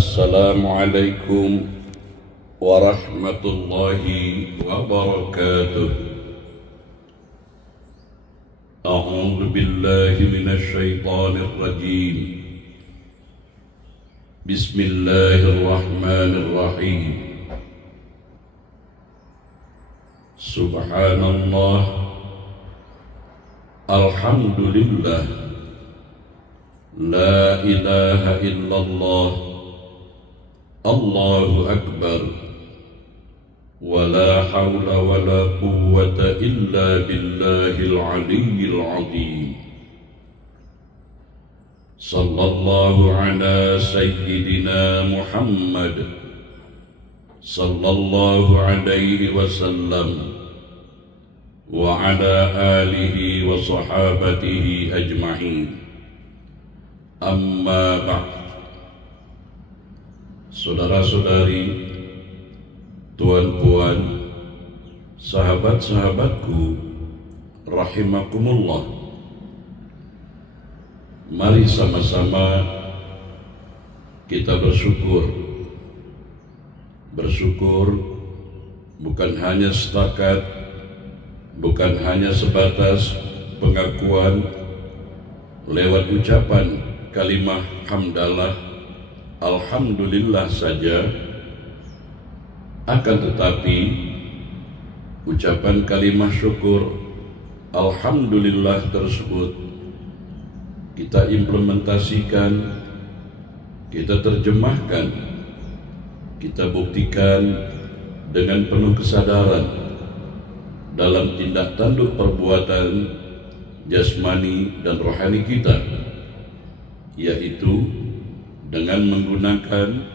السلام عليكم ورحمة الله وبركاته. أعوذ بالله من الشيطان الرجيم. بسم الله الرحمن الرحيم. سبحان الله، الحمد لله، لا إله إلا الله، الله أكبر، ولا حول ولا قوة إلا بالله العلي العظيم. صلى الله على سيدنا محمد صلى الله عليه وسلم وعلى آله وصحابته أجمعين. أما بعد. Saudara-saudari, tuan-puan, sahabat-sahabatku, rahimakumullah. Mari sama-sama kita bersyukur. Bersyukur bukan hanya setakat, bukan hanya sebatas pengakuan lewat ucapan kalimah hamdalah, alhamdulillah saja, akan tetapi ucapan kalimah syukur alhamdulillah tersebut kita implementasikan, kita terjemahkan, kita buktikan dengan penuh kesadaran dalam tindak tanduk perbuatan jasmani dan rohani kita, yaitu dengan menggunakan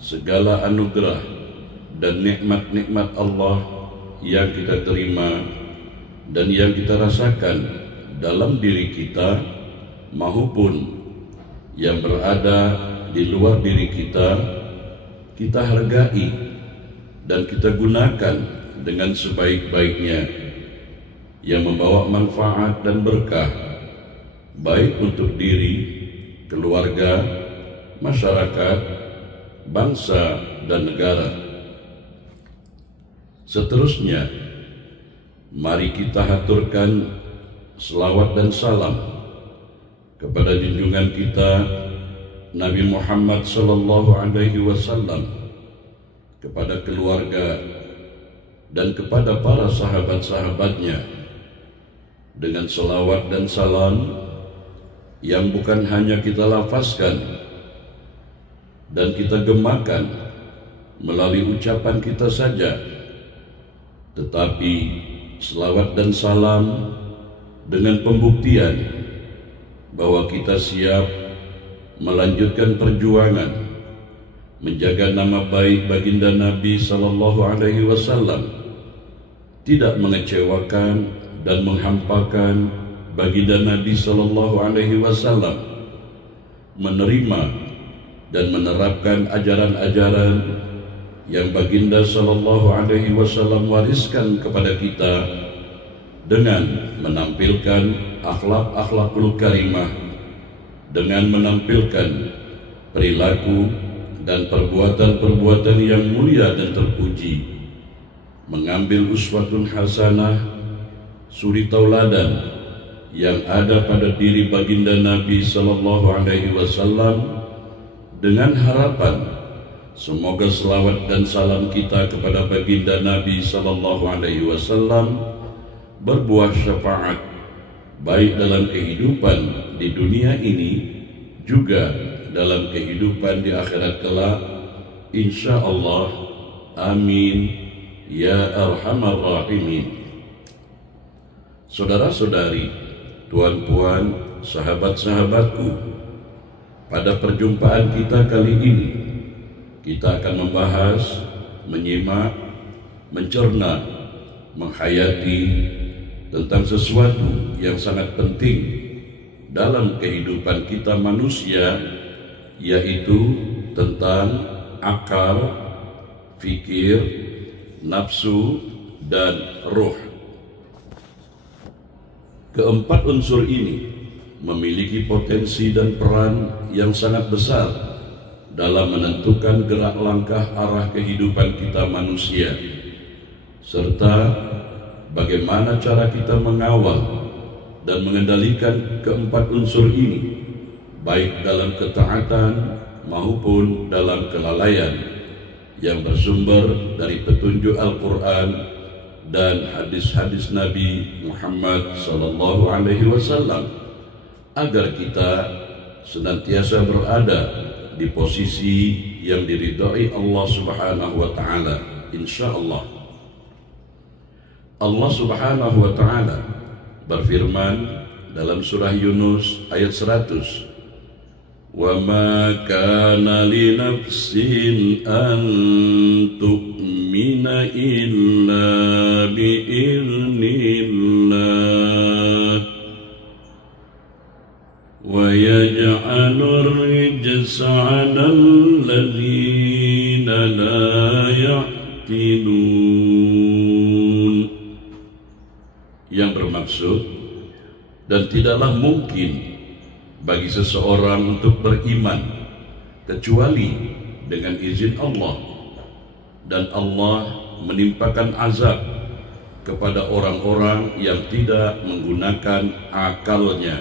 segala anugerah dan nikmat-nikmat Allah yang kita terima dan yang kita rasakan dalam diri kita maupun yang berada di luar diri kita, kita hargai dan kita gunakan dengan sebaik-baiknya yang membawa manfaat dan berkah baik untuk diri, keluarga, masyarakat, bangsa, dan negara. Seterusnya, mari kita haturkan selawat dan salam kepada junjungan kita Nabi Muhammad sallallahu alaihi wasallam, kepada keluarga dan kepada para sahabat-sahabatnya, dengan selawat dan salam yang bukan hanya kita lafazkan dan kita gemakan melalui ucapan kita saja, tetapi selawat dan salam dengan pembuktian bahwa kita siap melanjutkan perjuangan menjaga nama baik baginda Nabi sallallahu alaihi wasallam, tidak mengecewakan dan menghampakan baginda Nabi sallallahu alaihi wasallam, menerima dan menerapkan ajaran-ajaran yang baginda sallallahu alaihi wasallam wariskan kepada kita dengan menampilkan akhlak-akhlakul karimah, dengan menampilkan perilaku dan perbuatan-perbuatan yang mulia dan terpuji, mengambil uswatun hasanah, suri tauladan yang ada pada diri baginda Nabi sallallahu alaihi wasallam, dengan harapan semoga selawat dan salam kita kepada baginda Nabi sallallahu alaihi wasallam berbuah syafaat baik dalam kehidupan di dunia ini juga dalam kehidupan di akhirat kelak, insyaallah. Amin ya arhamar rahimin. Saudara-saudari, tuan-puan, sahabat-sahabatku, pada perjumpaan kita kali ini kita akan membahas, menyimak, mencerna, menghayati tentang sesuatu yang sangat penting dalam kehidupan kita manusia, yaitu tentang akal, fikir, nafsu, dan ruh. Keempat unsur ini memiliki potensi dan peran yang sangat besar dalam menentukan gerak langkah arah kehidupan kita manusia, serta bagaimana cara kita mengawal dan mengendalikan keempat unsur ini, baik dalam ketaatan maupun dalam kelalaian, yang bersumber dari petunjuk Al-Quran dan hadis-hadis Nabi Muhammad SAW, agar kita senantiasa berada di posisi yang diridhai Allah Subhanahu wa Ta'ala, insyaallah. Allah Subhanahu wa Ta'ala berfirman dalam surah Yunus ayat 100, "Wa ma kana li nafsin an tu'mina illa bi idznillah wa yaj'alur rijsa 'alal ladzina la ya'qilun." Yang bermaksud, dan tidaklah mungkin bagi seseorang untuk beriman kecuali dengan izin Allah, dan Allah menimpakan azab kepada orang-orang yang tidak menggunakan akalnya.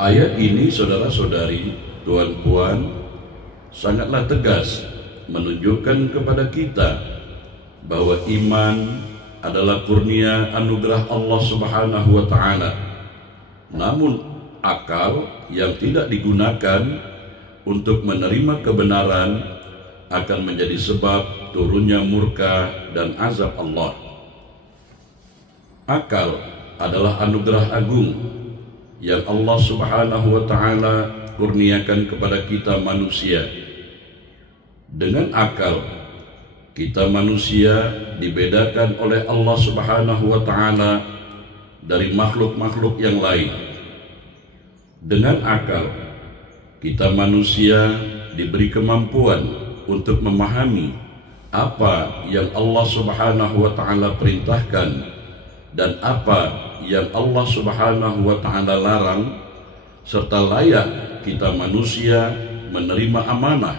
Ayat ini, saudara-saudari, tuan-puan, sangatlah tegas menunjukkan kepada kita bahwa iman adalah kurnia anugerah Allah Subhanahu wa Ta'ala. Namun akal yang tidak digunakan untuk menerima kebenaran akan menjadi sebab turunnya murka dan azab Allah. Akal adalah anugerah agung yang Allah Subhanahu wa Ta'ala kurniakan kepada kita manusia. Dengan akal, kita manusia dibedakan oleh Allah Subhanahu wa Ta'ala dari makhluk-makhluk yang lain. Dengan akal, kita manusia diberi kemampuan untuk memahami apa yang Allah Subhanahu wa Ta'ala perintahkan dan apa yang Allah Subhanahu wa Ta'ala larang, serta layak kita manusia menerima amanah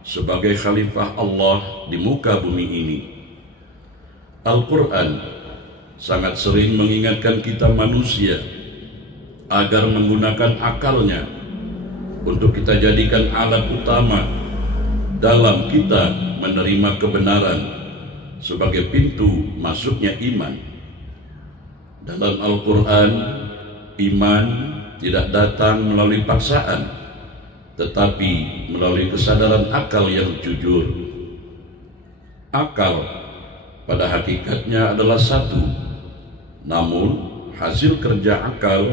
sebagai khalifah Allah di muka bumi ini. Al-Quran sangat sering mengingatkan kita manusia agar menggunakan akalnya untuk kita jadikan alat utama dalam kita menerima kebenaran sebagai pintu masuknya iman. Dalam Al-Quran, iman tidak datang melalui paksaan, tetapi melalui kesadaran akal yang jujur. Akal pada hakikatnya adalah satu, namun hasil kerja akal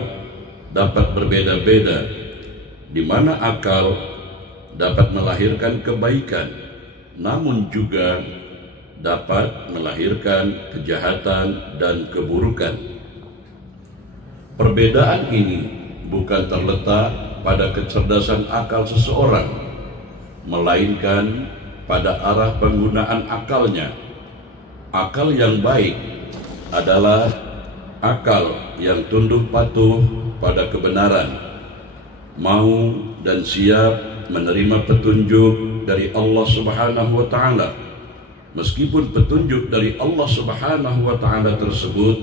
dapat berbeda-beda, di mana akal dapat melahirkan kebaikan, namun juga dapat melahirkan kejahatan dan keburukan. Perbedaan ini bukan terletak pada kecerdasan akal seseorang, melainkan pada arah penggunaan akalnya. Akal yang baik adalah akal yang tunduk patuh pada kebenaran, mau dan siap menerima petunjuk dari Allah Subhanahu wa Ta'ala, meskipun petunjuk dari Allah Subhanahu wa Ta'ala tersebut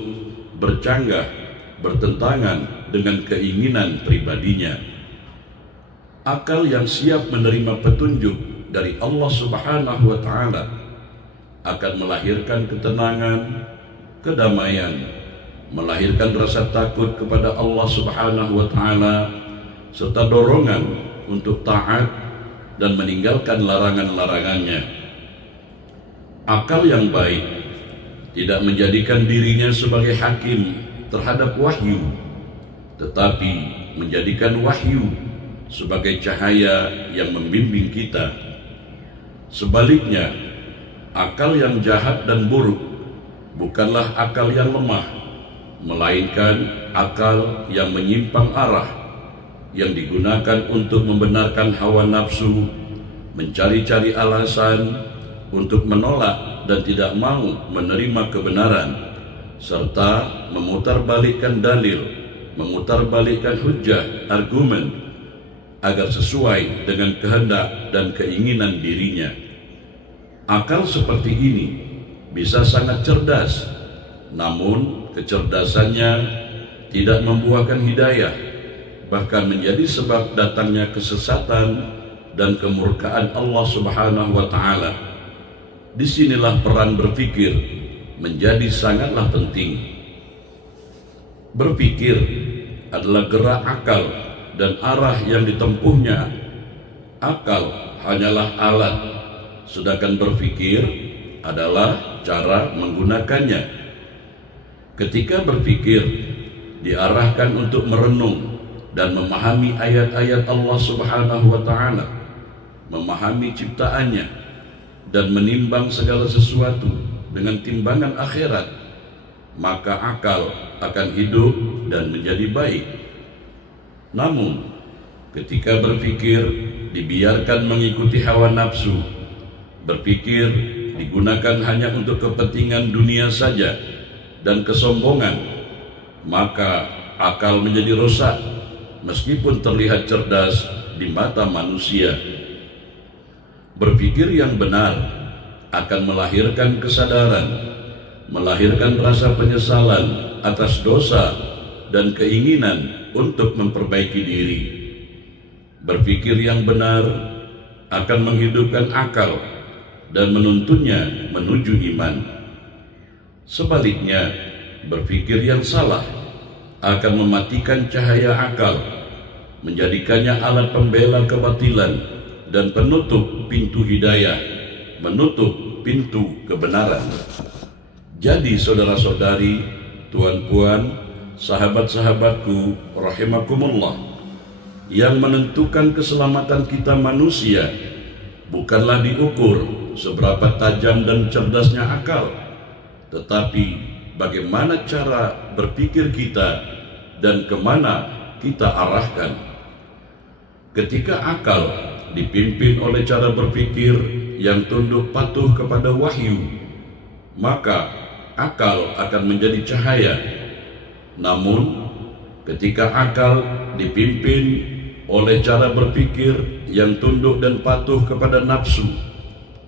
bercanggah, bertentangan dengan keinginan pribadinya. Akal yang siap menerima petunjuk dari Allah Subhanahu wa Ta'ala akan melahirkan ketenangan, kedamaian, melahirkan rasa takut kepada Allah Subhanahu wa Ta'ala, serta dorongan untuk taat dan meninggalkan larangan-larangannya. Akal yang baik tidak menjadikan dirinya sebagai hakim terhadap wahyu, tetapi menjadikan wahyu sebagai cahaya yang membimbing kita. Sebaliknya, akal yang jahat dan buruk bukanlah akal yang lemah, melainkan akal yang menyimpang arah, yang digunakan untuk membenarkan hawa nafsu, mencari-cari alasan untuk menolak dan tidak mau menerima kebenaran, serta memutarbalikkan dalil, memutarbalikkan hujah, argumen, agar sesuai dengan kehendak dan keinginan dirinya. Akal seperti ini bisa sangat cerdas, namun kecerdasannya tidak membuahkan hidayah, bahkan menjadi sebab datangnya kesesatan dan kemurkaan Allah Subhanahu wa Ta'ala. Disinilah peran berpikir menjadi sangatlah penting. Berpikir adalah gerak akal dan arah yang ditempuhnya. Akal hanyalah alat, sedangkan berpikir adalah cara menggunakannya. Ketika berpikir diarahkan untuk merenung dan memahami ayat-ayat Allah Subhanahu wa Ta'ala, memahami ciptaannya, dan menimbang segala sesuatu dengan timbangan akhirat, maka akal akan hidup dan menjadi baik. Namun, ketika berpikir dibiarkan mengikuti hawa nafsu, berpikir digunakan hanya untuk kepentingan dunia saja dan kesombongan, maka akal menjadi rusak meskipun terlihat cerdas di mata manusia. Berpikir yang benar akan melahirkan kesadaran, melahirkan rasa penyesalan atas dosa dan keinginan untuk memperbaiki diri. Berpikir yang benar akan menghidupkan akal dan menuntunnya menuju iman. Sebaliknya, berpikir yang salah akan mematikan cahaya akal, menjadikannya alat pembela kebatilan dan penutup pintu hidayah, menutup pintu kebenaran. Jadi saudara-saudari, tuan-puan, sahabat-sahabatku rahimakumullah, yang menentukan keselamatan kita manusia bukanlah diukur seberapa tajam dan cerdasnya akal, tetapi bagaimana cara berpikir kita dan kemana kita arahkan. Ketika akal dipimpin oleh cara berpikir yang tunduk patuh kepada wahyu, maka akal akan menjadi cahaya. Namun, ketika akal dipimpin oleh cara berpikir yang tunduk dan patuh kepada nafsu,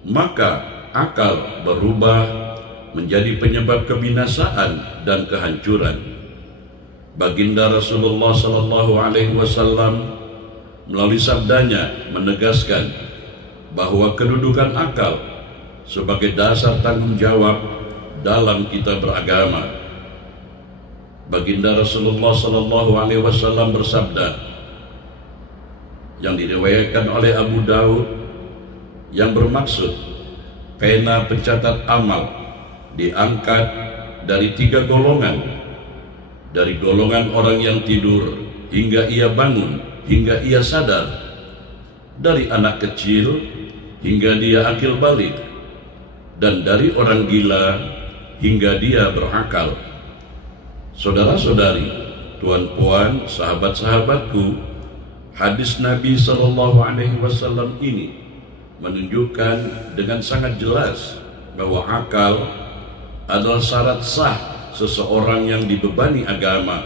maka akal berubah menjadi penyebab kebinasaan dan kehancuran. Baginda Rasulullah SAW melalui sabdanya menegaskan bahwa kedudukan akal sebagai dasar tanggung jawab dalam kita beragama. Baginda Rasulullah SAW bersabda, yang diriwayatkan oleh Abu Daud, yang bermaksud pena pencatat amal diangkat dari 3 golongan, dari golongan orang yang tidur hingga ia bangun, hingga ia sadar, dari anak kecil hingga dia akil balik, dan dari orang gila hingga dia berakal. Saudara-saudari, tuan-puan, sahabat-sahabatku, hadis Nabi SAW ini menunjukkan dengan sangat jelas bahwa akal adalah syarat sah seseorang yang dibebani agama.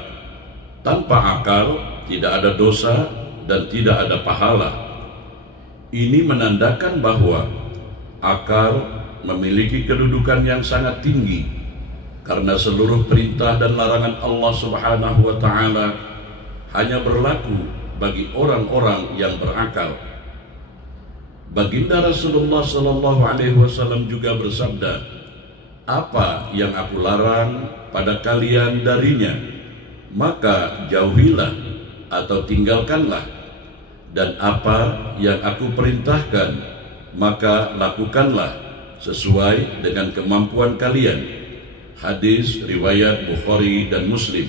Tanpa akal tidak ada dosa dan tidak ada pahala. Ini menandakan bahwa akal memiliki kedudukan yang sangat tinggi, karena seluruh perintah dan larangan Allah Subhanahu wa Ta'ala hanya berlaku bagi orang-orang yang berakal. Baginda Rasulullah SAW juga bersabda, "Apa yang aku larang pada kalian darinya, maka jauhilah atau tinggalkanlah, dan apa yang aku perintahkan, maka lakukanlah sesuai dengan kemampuan kalian." Hadis riwayat Bukhari dan Muslim.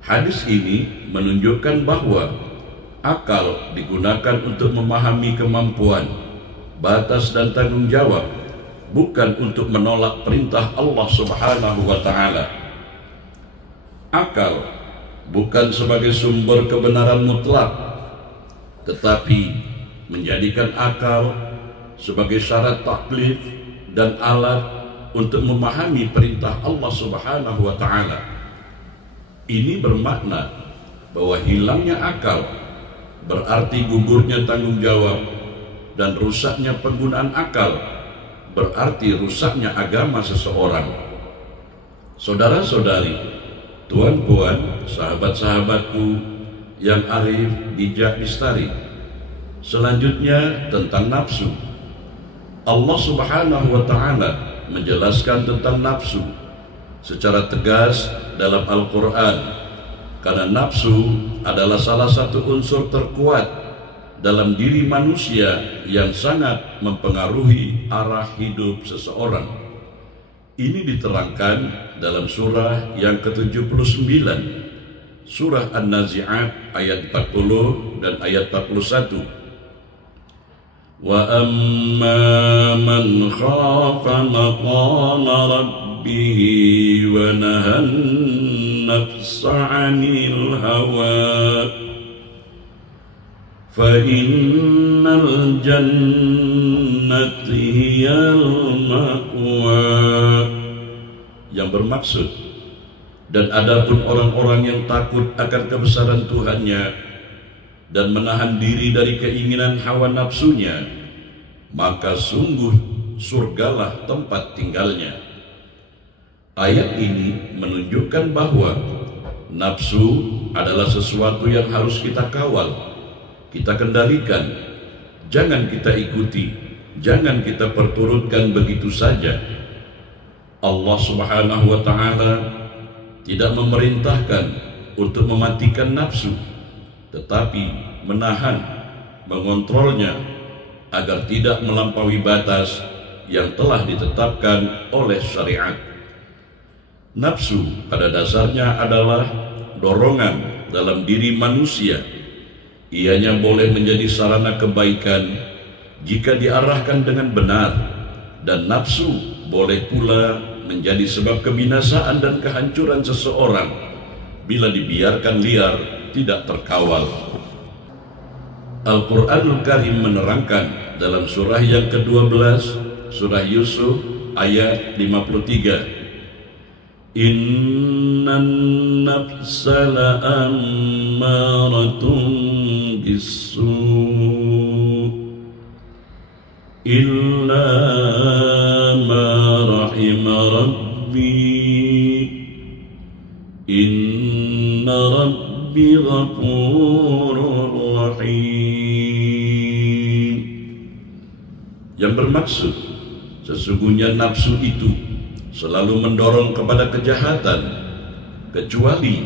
Hadis ini menunjukkan bahwa akal digunakan untuk memahami kemampuan, batas dan tanggung jawab, bukan untuk menolak perintah Allah Subhanahu wa Ta'ala. Akal bukan sebagai sumber kebenaran mutlak, tetapi menjadikan akal sebagai syarat taklif dan alat untuk memahami perintah Allah Subhanahu wa Ta'ala. Ini bermakna bahwa hilangnya akal berarti gugurnya tanggung jawab, dan rusaknya penggunaan akal berarti rusaknya agama seseorang. Saudara-saudari, tuan-puan, sahabat-sahabatku yang arif, bijak, lestari. Selanjutnya tentang nafsu. Allah Subhanahu wa Ta'ala menjelaskan tentang nafsu secara tegas dalam Al-Quran, karena nafsu adalah salah satu unsur terkuat dalam diri manusia yang sangat mempengaruhi arah hidup seseorang. Ini diterangkan dalam surah yang ke-79, surah An-Nazi'at ayat 40 dan ayat 41. Wa amma man khafa maqama rabbih wa nahan nafsa 'anil hawa fa innal jannati hiyal ma'wa. Yang bermaksud, dan adapun orang-orang yang takut akan kebesaran Tuhannya dan menahan diri dari keinginan hawa nafsunya, maka sungguh surgalah tempat tinggalnya. Ayat ini menunjukkan bahwa nafsu adalah sesuatu yang harus kita kawal, kita kendalikan, jangan kita ikuti, jangan kita perturutkan begitu saja. Allah Subhanahu wa Ta'ala tidak memerintahkan untuk mematikan nafsu, tetapi menahan, mengontrolnya agar tidak melampaui batas yang telah ditetapkan oleh syariat. Nafsu pada dasarnya adalah dorongan dalam diri manusia. Ianya boleh menjadi sarana kebaikan jika diarahkan dengan benar, dan nafsu boleh pula menjadi sebab kebinasaan dan kehancuran seseorang bila dibiarkan liar, tidak terkawal. Al-Quranul Karim menerangkan dalam surah yang ke-12, surah Yusuf ayat 53, Innan nafsa la'ammaratun bis-su' illa ma rahima rabbi inna rabbi ghafurur rahim. Yang bermaksud, sesungguhnya nafsu itu selalu mendorong kepada kejahatan, kecuali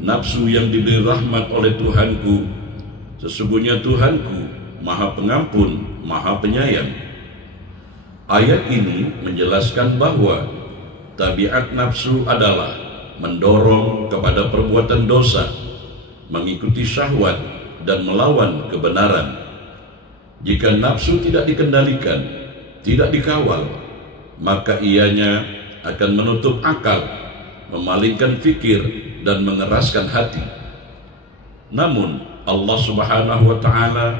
nafsu yang diberi rahmat oleh Tuhanku. Sesungguhnya Tuhanku Maha Pengampun, Maha Penyayang. Ayat ini menjelaskan bahwa tabiat nafsu adalah mendorong kepada perbuatan dosa, mengikuti syahwat, dan melawan kebenaran. Jika nafsu tidak dikendalikan, tidak dikawal, maka ianya akan menutup akal, memalingkan fikir, dan mengeraskan hati. Namun Allah Subhanahu wa Ta'ala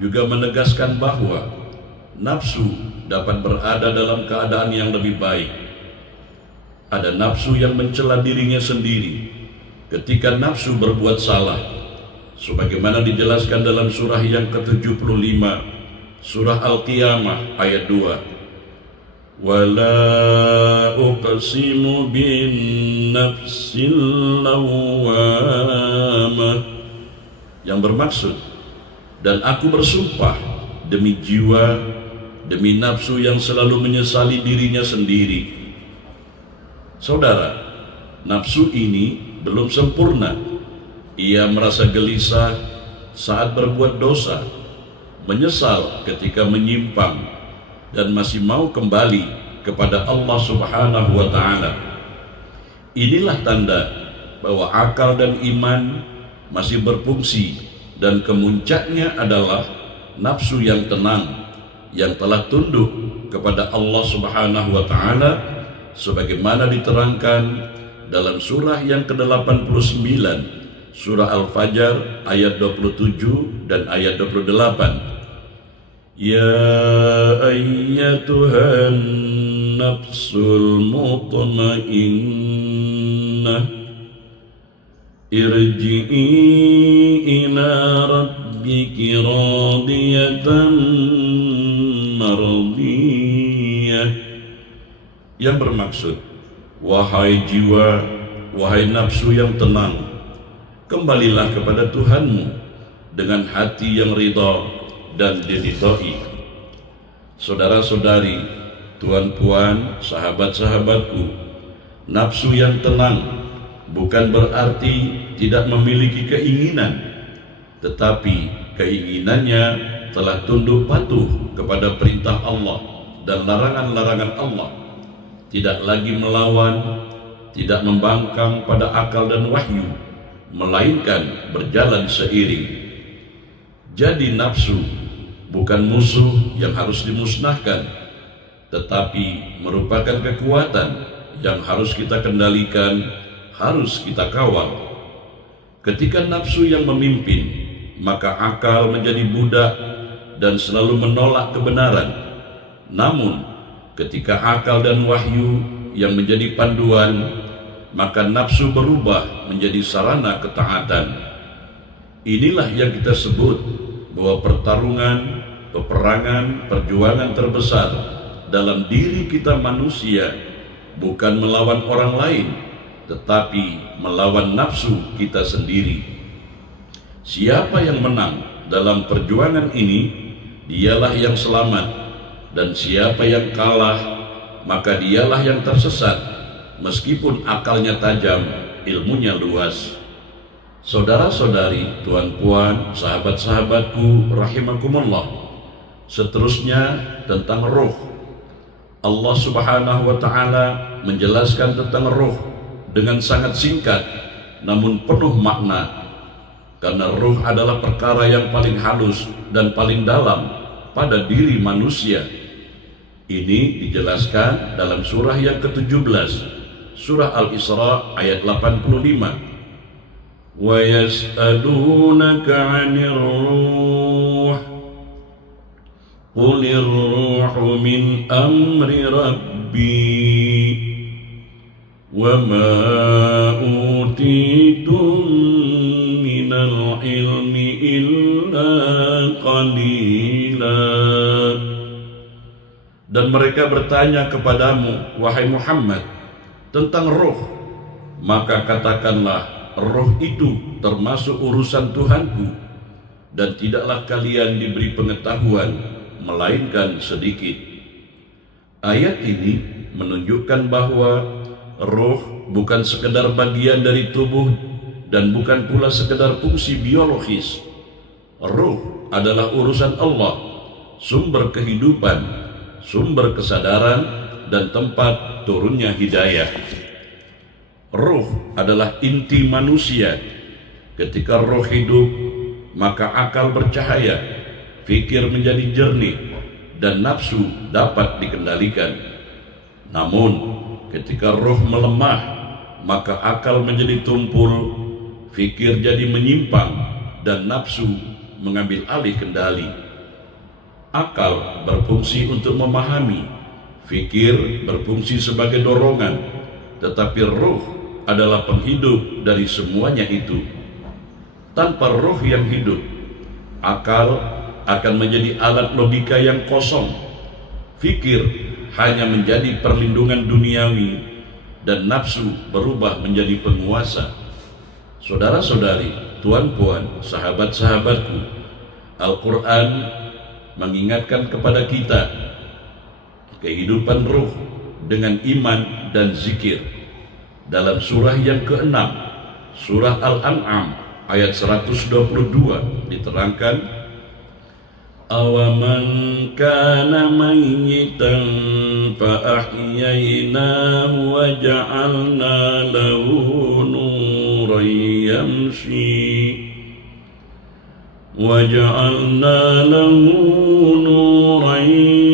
juga menegaskan bahwa nafsu dapat berada dalam keadaan yang lebih baik. Ada nafsu yang mencela dirinya sendiri ketika nafsu berbuat salah, sebagaimana dijelaskan dalam surah yang ke-75, surah Al-Qiyamah ayat 2. Wala uqsimu bin nafsil lawwamah, yang bermaksud, dan aku bersumpah demi jiwa, demi nafsu yang selalu menyesali dirinya sendiri. Saudara, nafsu ini belum sempurna. Ia merasa gelisah saat berbuat dosa, menyesal ketika menyimpang, dan masih mau kembali kepada Allah Subhanahu wa Ta'ala. Inilah tanda bahwa akal dan iman masih berfungsi, dan kemuncaknya adalah nafsu yang tenang, yang telah tunduk kepada Allah Subhanahu wa Ta'ala, sebagaimana diterangkan dalam surah yang ke-89, surah Al-Fajr ayat 27 dan ayat 28. Ya ayyatuhan nafsul mutmainnah irji'i ila rabbiki radiyatan mardiyah, yang bermaksud, wahai jiwa, wahai nafsu yang tenang, kembalilah kepada Tuhanmu dengan hati yang ridha dan diridhai. Saudara-saudari, tuan-puan, sahabat-sahabatku, nafsu yang tenang bukan berarti tidak memiliki keinginan, tetapi keinginannya telah tunduk patuh kepada perintah Allah dan larangan-larangan Allah, tidak lagi melawan, tidak membangkang pada akal dan wahyu, melainkan berjalan seiring. Jadi nafsu bukan musuh yang harus dimusnahkan, tetapi merupakan kekuatan yang harus kita kendalikan, harus kita kawal. Ketika nafsu yang memimpin, maka akal menjadi budak dan selalu menolak kebenaran. Namun ketika akal dan wahyu yang menjadi panduan, maka nafsu berubah menjadi sarana ketaatan. Inilah yang kita sebut bahwa pertarungan, peperangan, perjuangan terbesar dalam diri kita manusia bukan melawan orang lain, tetapi melawan nafsu kita sendiri. Siapa yang menang dalam perjuangan ini, dialah yang selamat, dan siapa yang kalah, maka dialah yang tersesat, meskipun akalnya tajam, ilmunya luas. Saudara-saudari, tuan-puan, sahabat-sahabatku rahimakumullah, seterusnya tentang roh. Allah Subhanahu wa ta'ala menjelaskan tentang roh dengan sangat singkat namun penuh makna, karena roh adalah perkara yang paling halus dan paling dalam pada diri manusia. Ini dijelaskan dalam surah yang ke-17, surah Al-Isra ayat 85. Wa yas'alunaka 'anir ruh qulir ruhu min amri rabbi wa ma utitum minal ilmi illa qalila. Dan mereka bertanya kepadamu, wahai Muhammad, tentang roh, maka katakanlah, roh itu termasuk urusan Tuhanku, dan tidaklah kalian diberi pengetahuan melainkan sedikit. Ayat ini menunjukkan bahwa roh bukan sekedar bagian dari tubuh dan bukan pula sekedar fungsi biologis. Roh adalah urusan Allah, sumber kehidupan, sumber kesadaran, dan tempat turunnya hidayah. Roh adalah inti manusia. Ketika roh hidup, maka akal bercahaya, fikir menjadi jernih, dan nafsu dapat dikendalikan. Namun ketika roh melemah, maka akal menjadi tumpul, fikir jadi menyimpang, dan nafsu mengambil alih kendali. Akal berfungsi untuk memahami, fikir berfungsi sebagai dorongan, tetapi roh adalah penghidup dari semuanya itu. Tanpa roh yang hidup, akal akan menjadi alat logika yang kosong, fikir hanya menjadi perlindungan duniawi, dan nafsu berubah menjadi penguasa. Saudara-saudari, tuan-puan, sahabat-sahabatku, Al-Quran mengingatkan kepada kita kehidupan ruh dengan iman dan zikir. Dalam surah yang ke-6, surah Al-An'am ayat 122 diterangkan, awaman kana mayyitan fa ahyaynahu wa ja'alna lahu nuran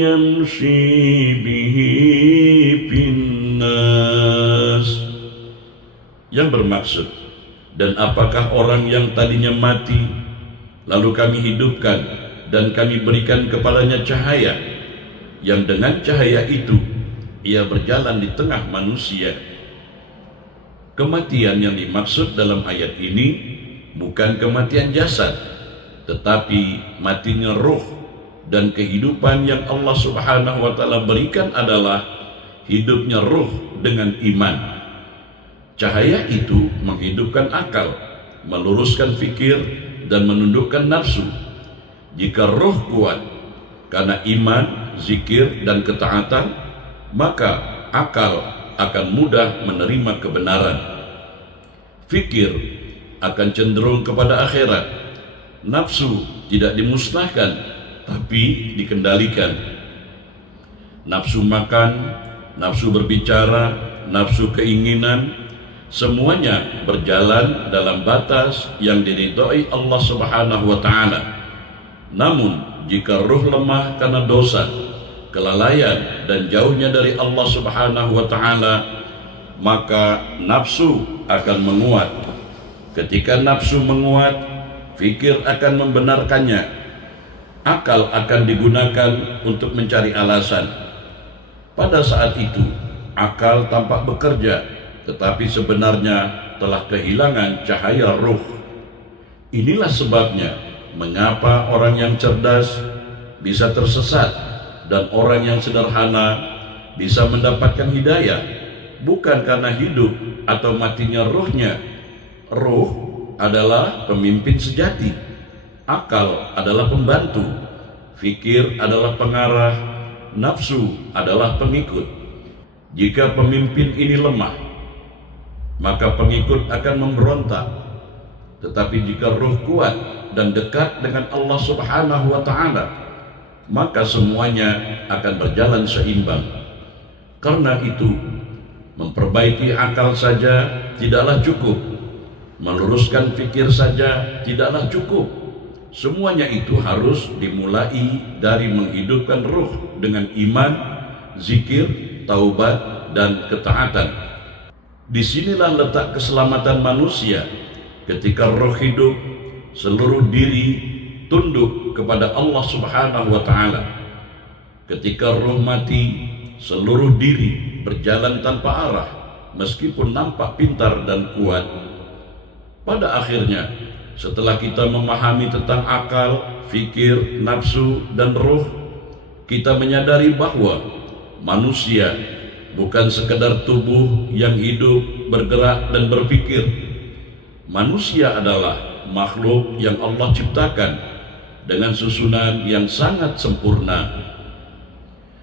yamshi bihi finnas. Yang bermaksud, dan apakah orang yang tadinya mati lalu kami hidupkan dan kami berikan kepadanya cahaya, yang dengan cahaya itu ia berjalan di tengah manusia. kematian yang dimaksud dalam ayat ini bukan kematian jasad, tetapi matinya ruh, dan kehidupan yang Allah Subhanahu wa Ta'ala berikan adalah hidupnya ruh dengan iman. Cahaya itu menghidupkan akal, meluruskan fikir, dan menundukkan nafsu. Jika ruh kuat karena iman, zikir, dan ketaatan, maka akal akan mudah menerima kebenaran. Fikir akan cenderung kepada akhirat. Nafsu tidak dimusnahkan, tapi dikendalikan. Nafsu makan, nafsu berbicara, nafsu keinginan, semuanya berjalan dalam batas yang diridhai Allah Subhanahu wa Ta'ala. Namun jika ruh lemah karena dosa, kelalaian, dan jauhnya dari Allah Subhanahu wa Ta'ala, maka nafsu akan menguat. Ketika nafsu menguat, fikir akan membenarkannya. Akal akan digunakan untuk mencari alasan. Pada saat itu, akal tampak bekerja, tetapi sebenarnya telah kehilangan cahaya ruh. Inilah sebabnya mengapa orang yang cerdas bisa tersesat dan orang yang sederhana bisa mendapatkan hidayah, bukan karena hidup atau matinya ruhnya. Ruh adalah pemimpin sejati, akal adalah pembantu, fikir adalah pengarah, nafsu adalah pengikut. Jika pemimpin ini lemah, maka pengikut akan memberontak. Tetapi jika ruh kuat dan dekat dengan Allah Subhanahu wa Ta'ala, maka semuanya akan berjalan seimbang. Karena itu, memperbaiki akal saja tidaklah cukup, meluruskan fikir saja tidaklah cukup. Semuanya itu harus dimulai dari menghidupkan ruh dengan iman, zikir, taubat, dan ketaatan. Disinilah letak keselamatan manusia. Ketika roh hidup, seluruh diri tunduk kepada Allah Subhanahu wa Ta'ala. Ketika roh mati, seluruh diri berjalan tanpa arah, meskipun nampak pintar dan kuat. Pada akhirnya, setelah kita memahami tentang akal, fikir, nafsu, dan roh, kita menyadari bahwa manusia bukan sekedar tubuh yang hidup, bergerak, dan berpikir. Manusia adalah makhluk yang Allah ciptakan dengan susunan yang sangat sempurna.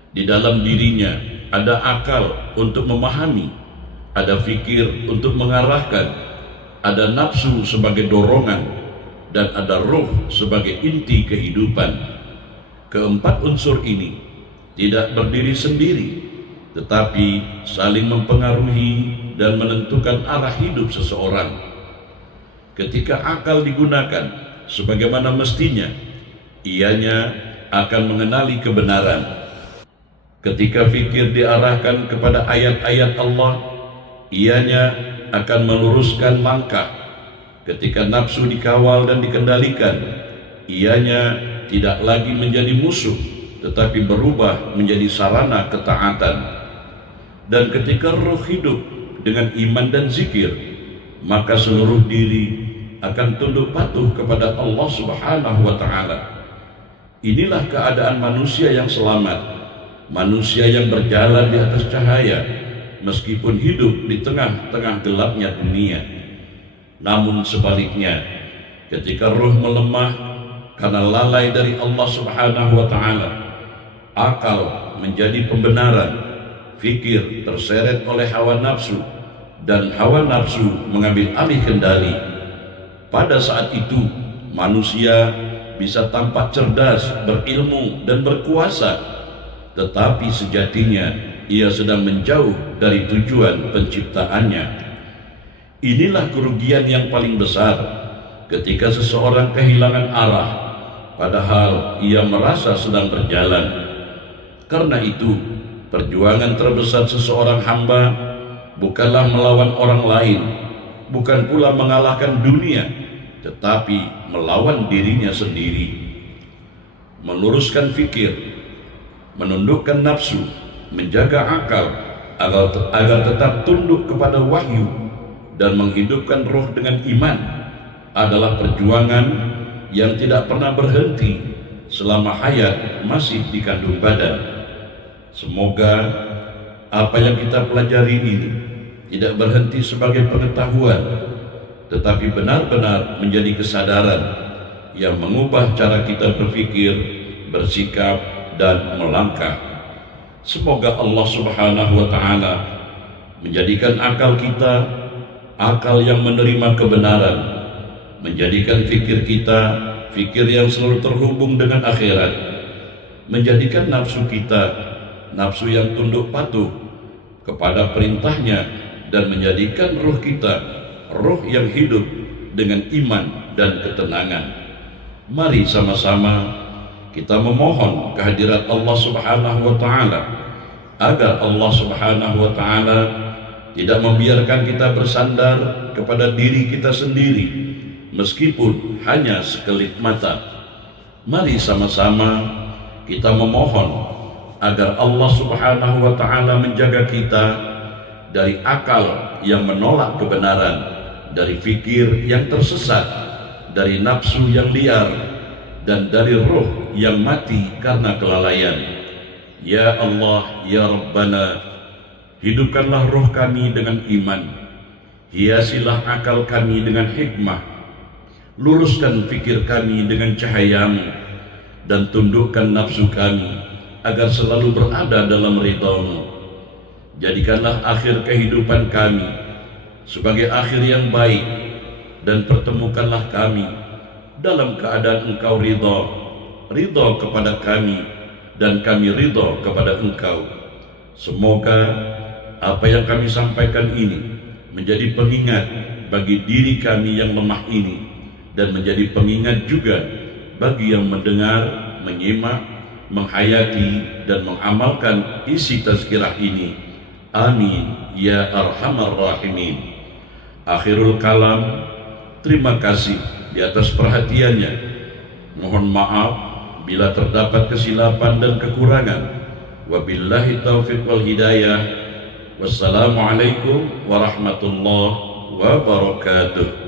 Di dalam dirinya ada akal untuk memahami, ada fikir untuk mengarahkan, ada nafsu sebagai dorongan, dan ada roh sebagai inti kehidupan. Keempat unsur ini tidak berdiri sendiri, tetapi saling mempengaruhi dan menentukan arah hidup seseorang. Ketika akal digunakan sebagaimana mestinya, ianya akan mengenali kebenaran. Ketika fikir diarahkan kepada ayat-ayat Allah, ianya akan meluruskan langkah. Ketika nafsu dikawal dan dikendalikan, ianya tidak lagi menjadi musuh, tetapi berubah menjadi sarana ketaatan. Dan ketika roh hidup dengan iman dan zikir, maka seluruh diri akan tunduk patuh kepada Allah Subhanahu wa Ta'ala. Inilah keadaan manusia yang selamat, manusia yang berjalan di atas cahaya, meskipun hidup di tengah-tengah gelapnya dunia. Namun sebaliknya, ketika ruh melemah karena lalai dari Allah Subhanahu wa Ta'ala, akal menjadi pembenaran, fikir terseret oleh hawa nafsu, dan hawa nafsu mengambil alih kendali. Pada saat itu, manusia bisa tampak cerdas, berilmu, dan berkuasa, tetapi sejatinya ia sedang menjauh dari tujuan penciptaannya. Inilah kerugian yang paling besar ketika seseorang kehilangan arah, padahal ia merasa sedang berjalan. Karena itu, perjuangan terbesar seseorang hamba bukanlah melawan orang lain, bukan pula mengalahkan dunia, tetapi melawan dirinya sendiri. Meluruskan fikir, menundukkan nafsu, menjaga akal agar tetap tunduk kepada wahyu, dan menghidupkan roh dengan iman adalah perjuangan yang tidak pernah berhenti selama hayat masih di kandung badan. Semoga apa yang kita pelajari ini tidak berhenti sebagai pengetahuan, tetapi benar-benar menjadi kesadaran yang mengubah cara kita berpikir, bersikap, dan melangkah. Semoga Allah Subhanahu wa Ta'ala menjadikan akal kita akal yang menerima kebenaran, menjadikan fikir kita fikir yang selalu terhubung dengan akhirat, menjadikan nafsu kita nafsu yang tunduk patuh kepada perintahnya, dan menjadikan roh kita roh yang hidup dengan iman dan ketenangan. Mari sama-sama kita memohon kehadirat Allah Subhanahu wa Ta'ala agar Allah Subhanahu wa Ta'ala tidak membiarkan kita bersandar kepada diri kita sendiri meskipun hanya sekelip mata. Mari sama-sama kita memohon agar Allah Subhanahu wa Ta'ala menjaga kita dari akal yang menolak kebenaran, dari fikir yang tersesat, dari nafsu yang liar, dan dari roh yang mati karena kelalaian. Ya Allah, ya Rabbana, hidupkanlah roh kami dengan iman, hiasilah akal kami dengan hikmah, luruskan fikir kami dengan cahaya-Mu, dan tundukkan nafsu kami agar selalu berada dalam ridha-Mu. Jadikanlah akhir kehidupan kami sebagai akhir yang baik, dan pertemukanlah kami dalam keadaan Engkau ridha kepada kami, dan kami ridha kepada Engkau. Semoga apa yang kami sampaikan ini menjadi pengingat bagi diri kami yang lemah ini, dan menjadi pengingat juga bagi yang mendengar, menyimak, menghayati, dan mengamalkan isi tazkirah ini. Amin ya arhamar rahimin. Akhirul kalam, terima kasih di atas perhatiannya. Mohon maaf bila terdapat kesilapan dan kekurangan. Wabillahi taufiq wal hidayah. Wassalamualaikum warahmatullahi wabarakatuh.